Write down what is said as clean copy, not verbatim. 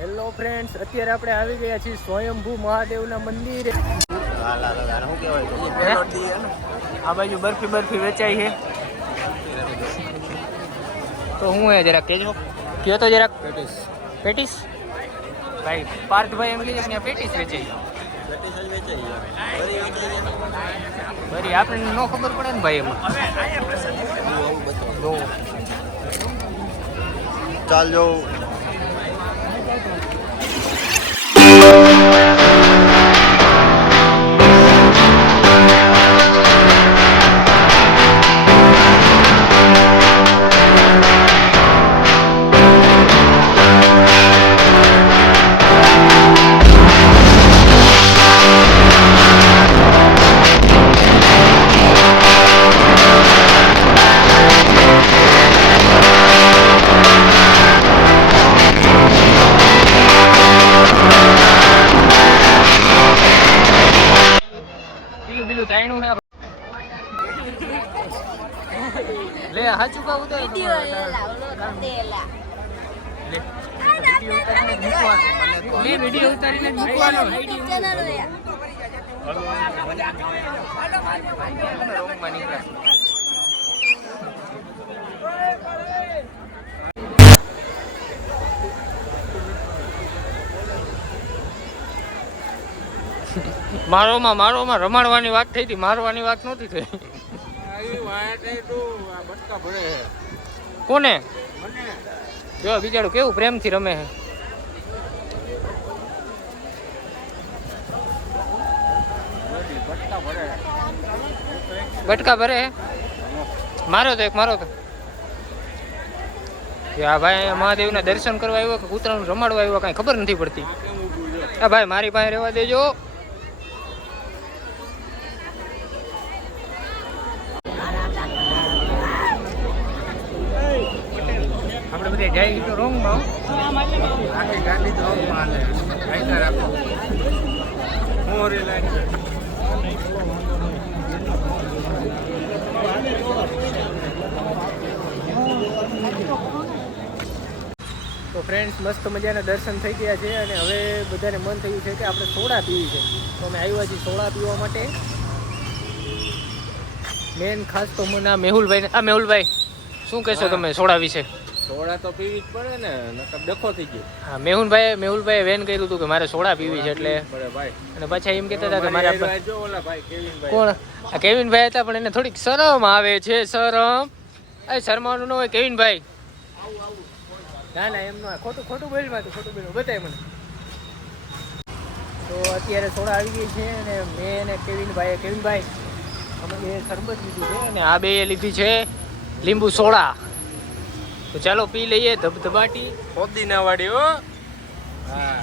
Hello friends, અત્યારે આપણે આવી ગયા છીએ સ્વયંભૂ મહાદેવના મંદિરે. આ બાજુ બરફી વેચાય છે. તો હું જરાક કેજો, કયો તો જરાક. પેટીસ ભાઈ, પાર્થભાઈ એમ કીધું કે પેટીસ વેચાય. બરી આપણને નો ખબર પડે ને ભાઈ એમાં. ચાલજો. લે હાચું કહું તો વિડીયો ઉતારીને મૂકવાનો. મારોમાં રમાડવાની વાત થઈ હતી, મારવાની વાત નહોતી થઈ. કોને જો બિચારું કેવું પ્રેમથી રમે છે. બટકા ભરે મારો તો આ ભાઈ મહાદેવના દર્શન કરવા આવ્યો કે કૂતરાનું રમાડવા આવ્યો કઈ ખબર નથી પડતી. આ ભાઈ મારી પાસે રહેવા દેજો. આપણે બધા જાય તો રોંગમાં આખી ગાડી તો રોંગમાં હાલે. આઈતા રાખો મોરી લાઈન. તો ફ્રેન્ડ્સ, મસ્ત મજાના દર્શન થઈ ગયા છે અને હવે બધાને મન થયું છે કે આપણે સોડા પીવી છે. તો અમે આવ્યા છીએ સોડા પીવા માટે. મેન ખાસ તો મને મેહુલભાઈ શું કહેશો તમે સોડા વિશે? સોડા તો પીવી જ પડે ને, નકર ડખો થઈ ગયો. હા, મેહુલભાઈ વેન કર્યું હતું કે મારે સોડા પીવી છે એટલે. અને પાછા એમ કહેતા હતા કે મારે કોણ આ કેવિનભાઈ હતા, પણ એને થોડીક શરમ આવે છે. શરમાનું ન હોય કેવિનભાઈ. ના એમ ન ખોટું બોલમાં હતું, ખોટું બોલ્યું બતાય મને. તો અત્યારે સોડા આવી ગઈ છે અને મેં અને કેવિનભાઈ અમે શરબત લીધું છે અને આ બે લીધી છે લીંબુ સોડા. તો ચાલો પી લઈએ ધબધબાટી પોદીના વાળી. હો હા.